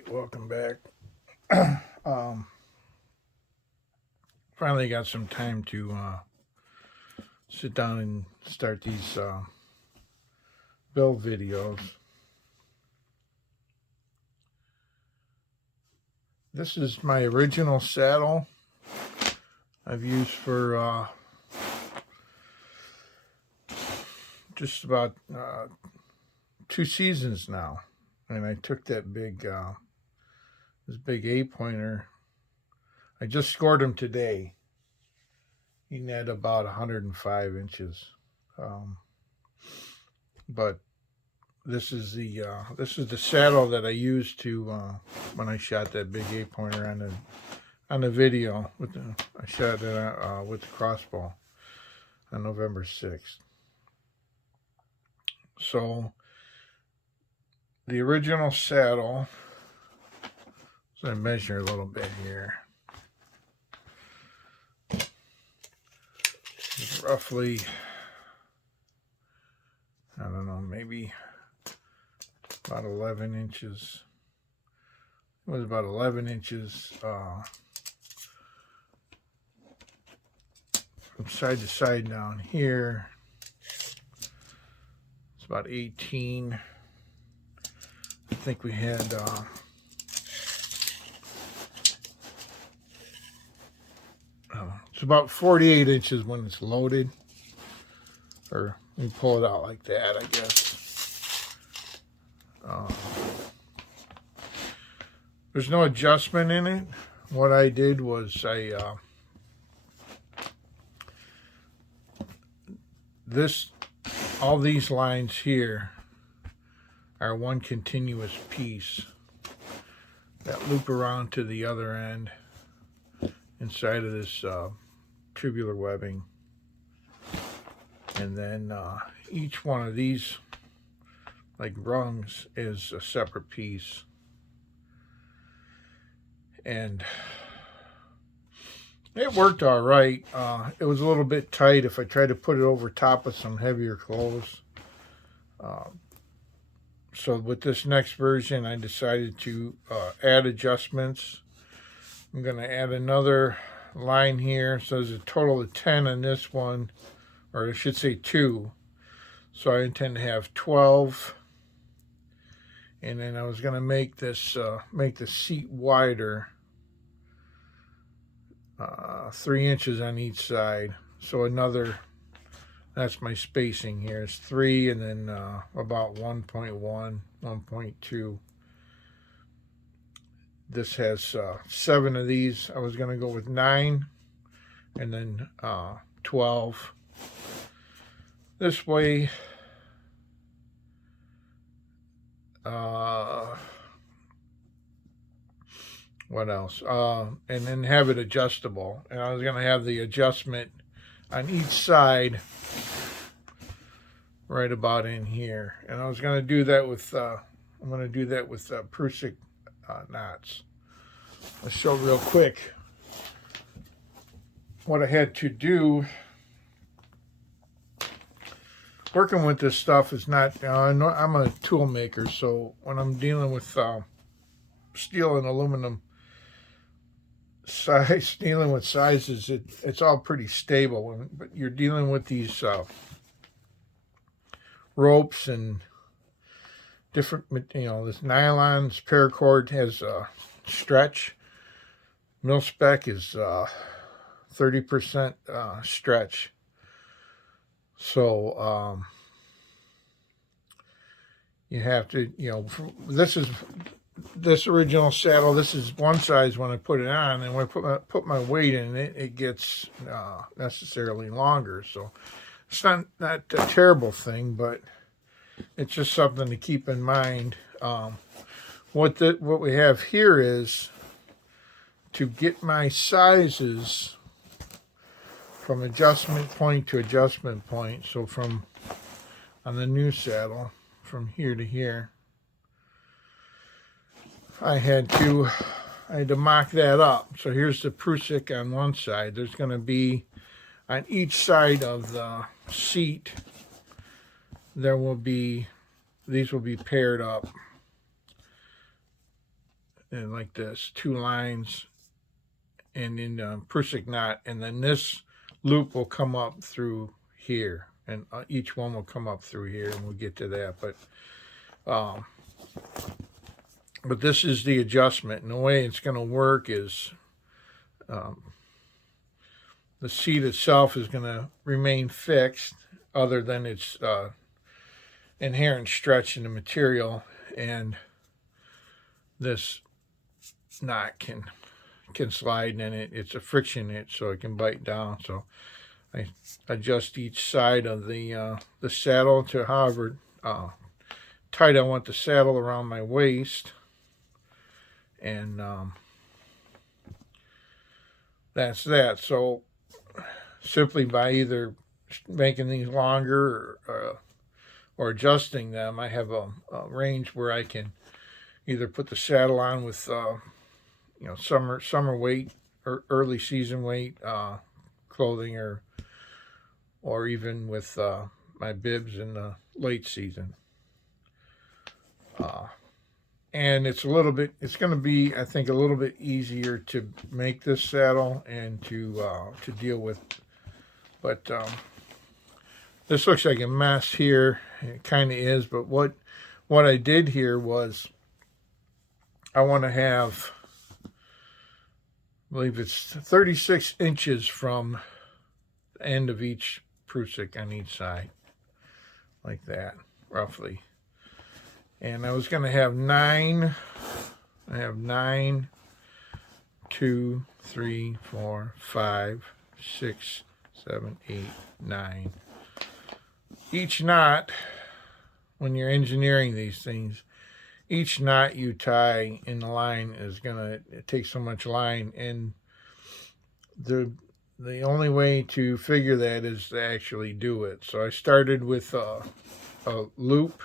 Alright, welcome back. um, Finally got some time to sit down and start these build videos. This is my original saddle I've used for just about 2 seasons now. And I took that this big 8-pointer. I just scored him today. He net about 105 inches. But this is the saddle that I used to when I shot that big 8-pointer on the video I shot it with the crossbow on November 6th. So the original saddle, so I measure a little bit here. It's roughly, I don't know, maybe about 11 inches. It was about 11 inches from side to side down here. It's about 18. I think we had it's about 48 inches when it's loaded, or we pull it out like that, I guess. There's no adjustment in it. What I did was all these lines here are one continuous piece that loop around to the other end inside of this tubular webbing, and then each one of these, like rungs, is a separate piece. And it worked all right. It was a little bit tight if I tried to put it over top of some heavier clothes. So with this next version, I decided to add adjustments. I'm going to add another line here. So there's a total of 10 on this one, or I should say 2. So I intend to have 12. And then I was going to make this make the seat wider, 3 inches on each side. So that's my spacing here. It's 3 and then about 1.1, 1.2. This has 7 of these. I was going to go with 9 and then 12. This way, what else? And then have it adjustable. And I was going to have the adjustment on each side right about in here. And I was going to do that with Prusik knots. I'll show real quick what I had to do. Working with this stuff is not, I'm a tool maker, so when I'm dealing with steel and aluminum dealing with sizes, it's all pretty stable. But you're dealing with these ropes and different, this nylon's paracord has stretch. Mil-spec is 30% stretch. So you have to, this original saddle, this is one size when I put it on, and when I put my weight in it, it gets necessarily longer. So it's not a terrible thing, but it's just something to keep in mind. What we have here is to get my sizes from adjustment point to adjustment point. So on the new saddle, from here to here, I had to mock that up. So here's the Prusik on one side. There's going to be on each side of the seat, these will be paired up. and like this, 2 lines, and in Prusik knot, and then this loop will come up through here, and each one will come up through here, and we'll get to that. But this is the adjustment, and the way it's going to work is the seat itself is going to remain fixed, other than its inherent stretch in the material, and this knot can slide in it. It's a friction hitch, so it can bite down. So I adjust each side of the saddle to however tight I want the saddle around my waist, and that's that. So simply by either making these longer or adjusting them, I have a range where I can either put the saddle on with summer weight or early season weight clothing, or even with my bibs in the late season. And it's going to be, I think, a little bit easier to make this saddle and to deal with. But this looks like a mess here. It kind of is. But what I did here was, I want to have, I believe it's 36 inches from the end of each Prusik on each side, like that, roughly. And I was going to have 9. I have 9, 2, 3, 4, 5, 6, 7, 8, 9. Each knot, when you're engineering these things, each knot you tie in the line is going to take so much line, and the only way to figure that is to actually do it. So I started with a loop,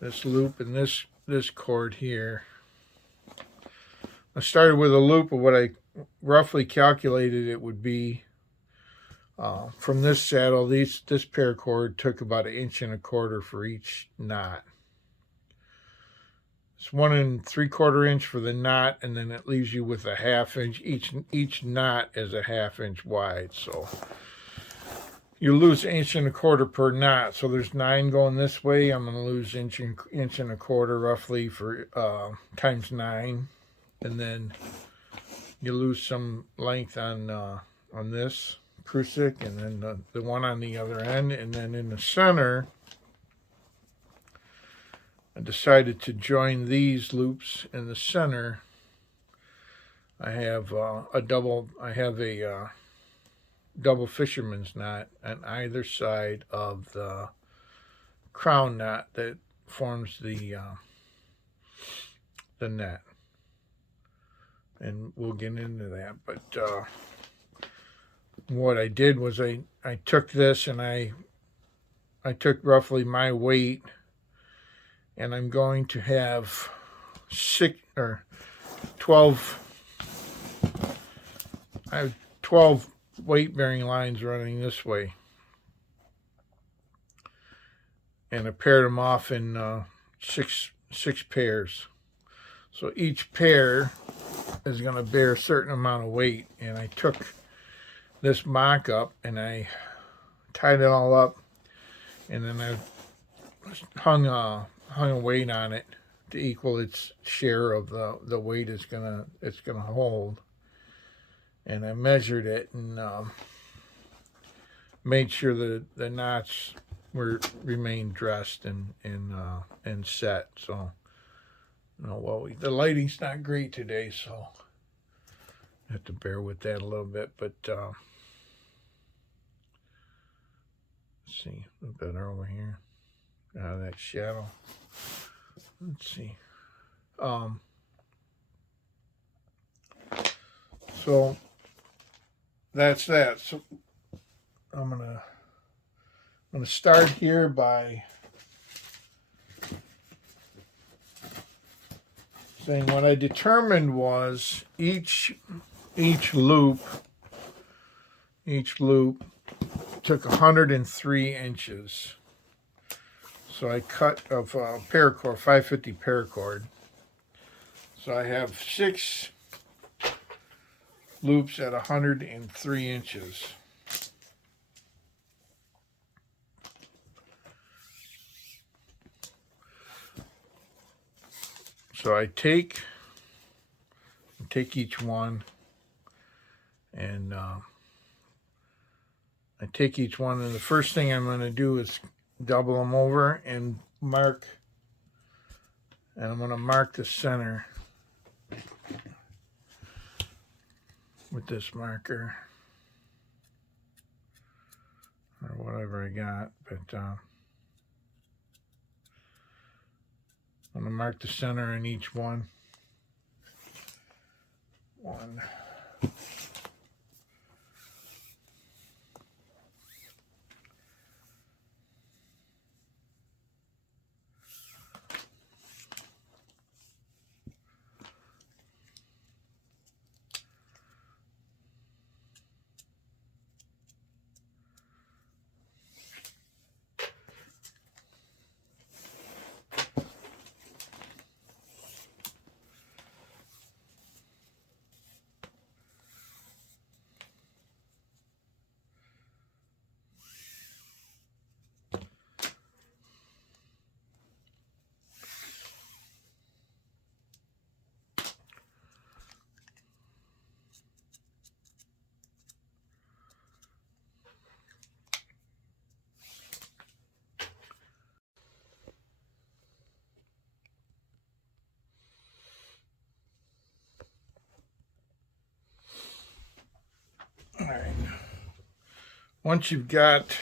this loop, and this cord here. I started with a loop of what I roughly calculated it would be from this saddle. This paracord took about 1 1/4 inches for each knot. It's 1 3/4 inch for the knot, and then it leaves you with a 1/2 inch. Each knot is a 1/2 inch wide, so you lose 1 1/4 inches per knot. So there's 9 going this way. I'm going to lose 1 1/4 inches roughly for times 9, and then you lose some length on this Prusik, and then the one on the other end, and then in the center, I decided to join these loops in the center. I have a double fisherman's knot on either side of the crown knot that forms the net, and we'll get into that. But what I did was I took this, and I took roughly my weight, and I'm going to have 12. I have 12 weight-bearing lines running this way, and I paired them off in six pairs. So each pair is going to bear a certain amount of weight, and I took this mock-up and I tied it all up, and then I hung a weight on it to equal its share of the weight it's gonna hold. And I measured it and made sure that the knots remained dressed and set. So, the lighting's not great today, so I have to bear with that a little bit. But let's see, a little better over here. Out of that shadow. Let's see. So that's that. So I'm gonna start here by saying what I determined was each loop took 103 inches. So I cut of paracord, 550 paracord, So I have 6 loops at 103 inches. So I take each one, and I take each one, and the first thing I'm going to do is double them over and mark, and I'm going to mark the center with this marker or whatever I got, but I'm going to mark the center in each one. 1. All right. Once you've got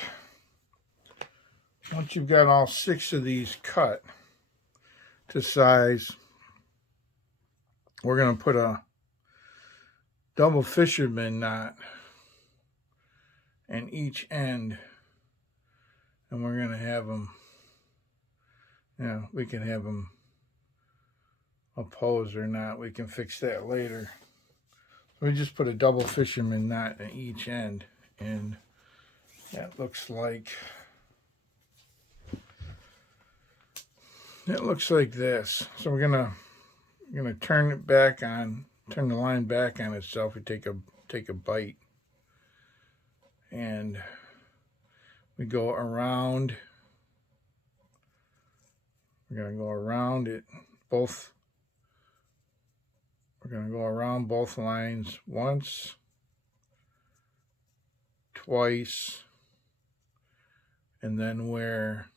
all 6 of these cut to size, we're going to put a double fisherman knot in each end, and we're going to have them, we can have them opposed or not. We can fix that later. We just put a double fisherman knot in each end, and that looks like this. So we're gonna turn it back on, turn the line back on itself. We take a bite, and we go around. We're gonna go around it both. We're going to go around both lines once, twice, and then where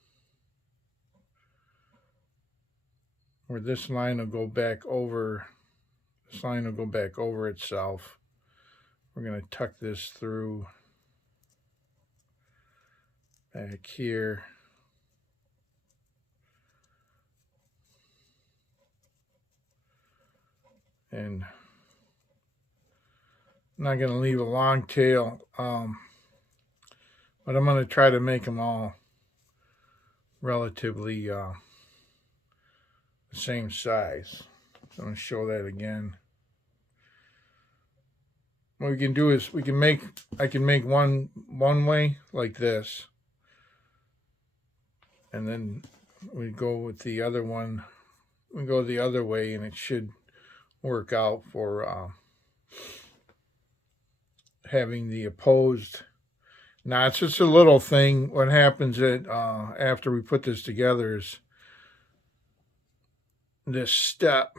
this line will go back over, itself. We're going to tuck this through back here. And I'm not going to leave a long tail, but I'm going to try to make them all relatively the same size. So I'm going to show that again. What we can do is I can make one way like this, and then we go with the other one. We go the other way, and it should work out for having the opposed knots. It's a little thing. What happens after we put this together is these steps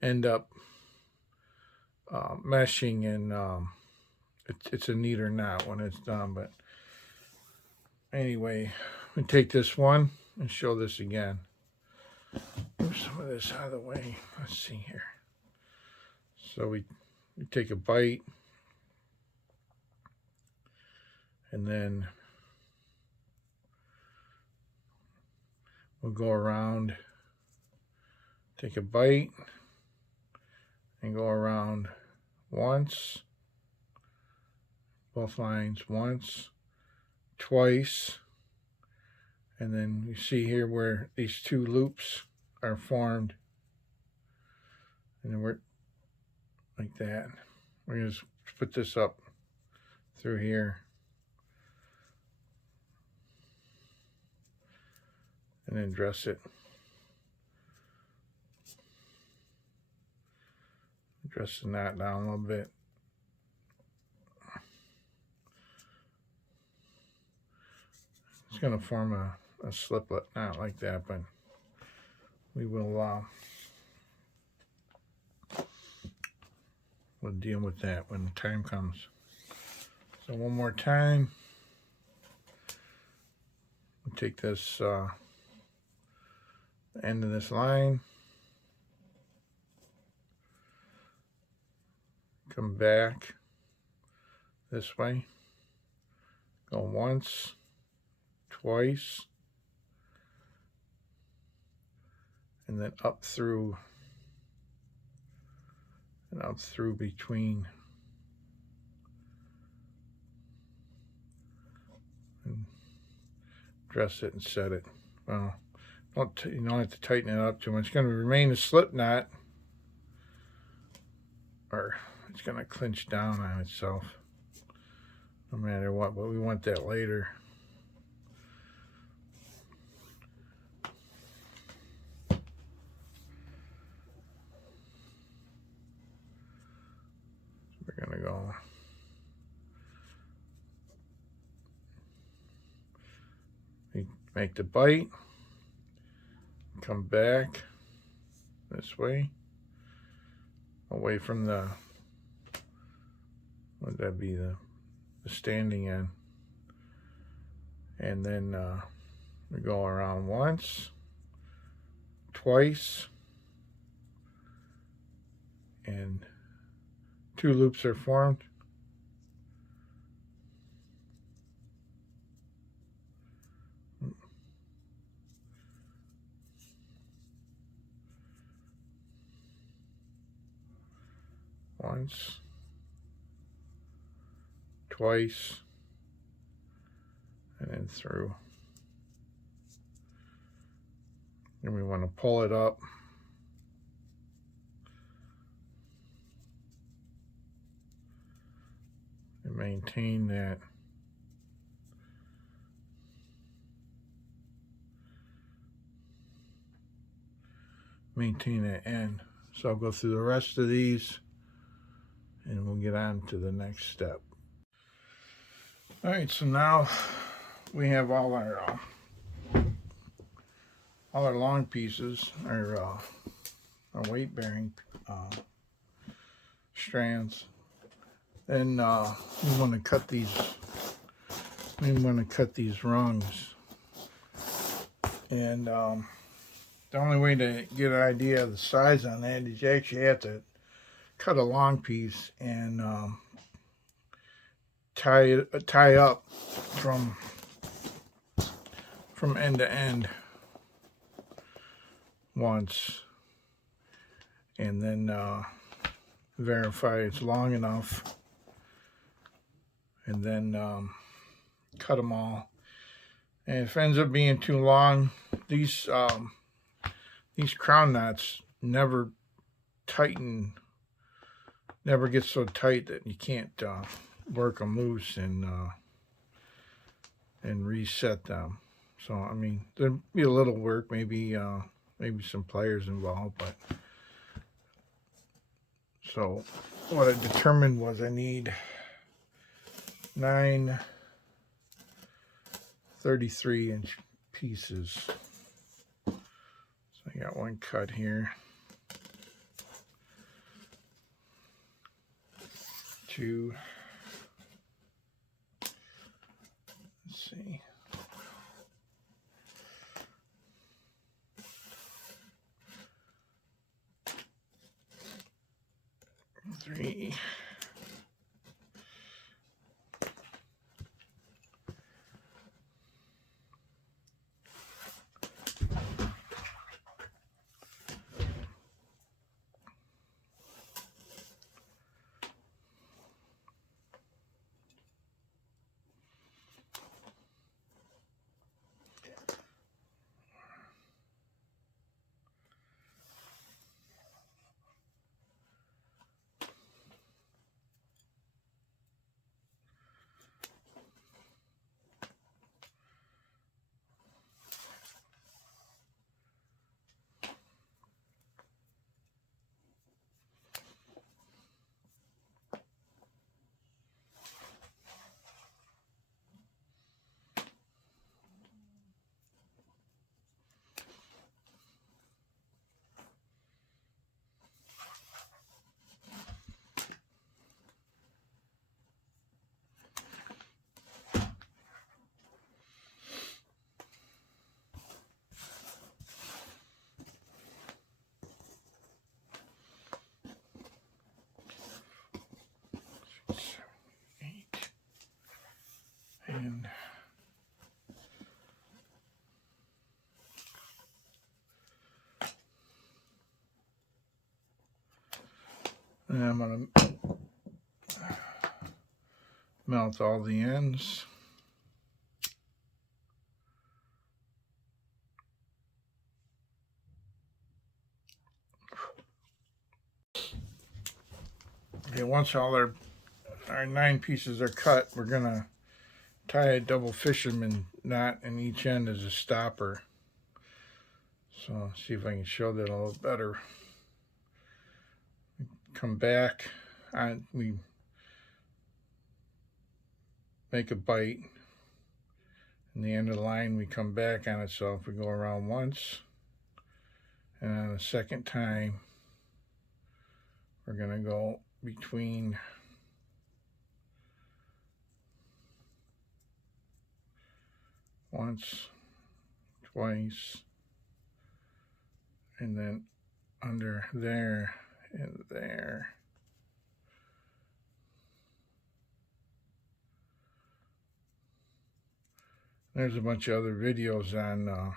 end up meshing, and it's a neater knot when it's done. But anyway, we take this one and show this again. Move some of this out of the way. Let's see here. So we take a bite, and then we'll go around, take a bite, and go around once, both lines once, twice, and then you see here where these 2 loops are formed, and then we're like that. We're going to put this up through here, and then dress it Dressing that down a little bit. It's going to form a sliplet, not like that, but we will we'll deal with that when the time comes. So one more time, we'll take this end of this line, come back this way, go once, twice, and then up through and up through between, and dress it and set it. Well, you don't have to tighten it up too much. It's going to remain a slip knot, or it's going to clinch down on itself no matter what, but we want that later. We're going to go make the bite, come back this way, away from the, would that be the standing end, and then we go around once, twice, and 2 loops are formed. Once, twice, and then through. And we want to pull it up. And maintain that. Maintain that end. So I'll go through the rest of these and we'll get on to the next step. All right, so now we have all our long pieces, our weight bearing strands. Then we want to cut these. We want to cut these rungs, and the only way to get an idea of the size on that is you actually have to cut a long piece and tie up from end to end once, and then verify it's long enough, and then cut them all. And if it ends up being too long, these crown knots never tighten, never get so tight that you can't work them loose and reset them. So I mean, there'd be a little work, maybe some pliers involved, but so what I determined was I need 9 33-inch pieces. So I got one cut here, 2, let's see, 3, 4, And I'm going to melt all the ends. Okay, once all our 9 pieces are cut, we're going to tie a double fisherman knot in each end as a stopper. So see if I can show that a little better. Come back, we make a bite. In the end of the line, we come back on it. So if we go around once, and on the second time, we're going to go between once, twice, and then under there and there. There's a bunch of other videos on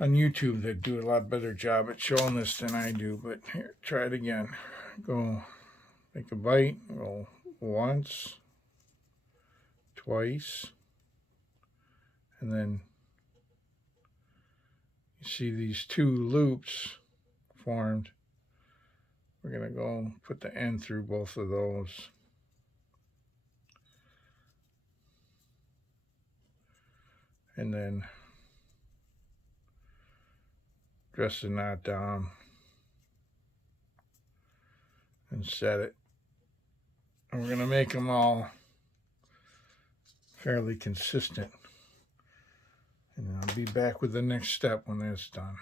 YouTube that do a lot better job at showing this than I do. But here, try it again. Go make a bite, go once, twice, and then you see these 2 loops formed. We're going to go put the end through both of those. And then dress the knot down and set it. And we're going to make them all fairly consistent. And I'll be back with the next step when that's done.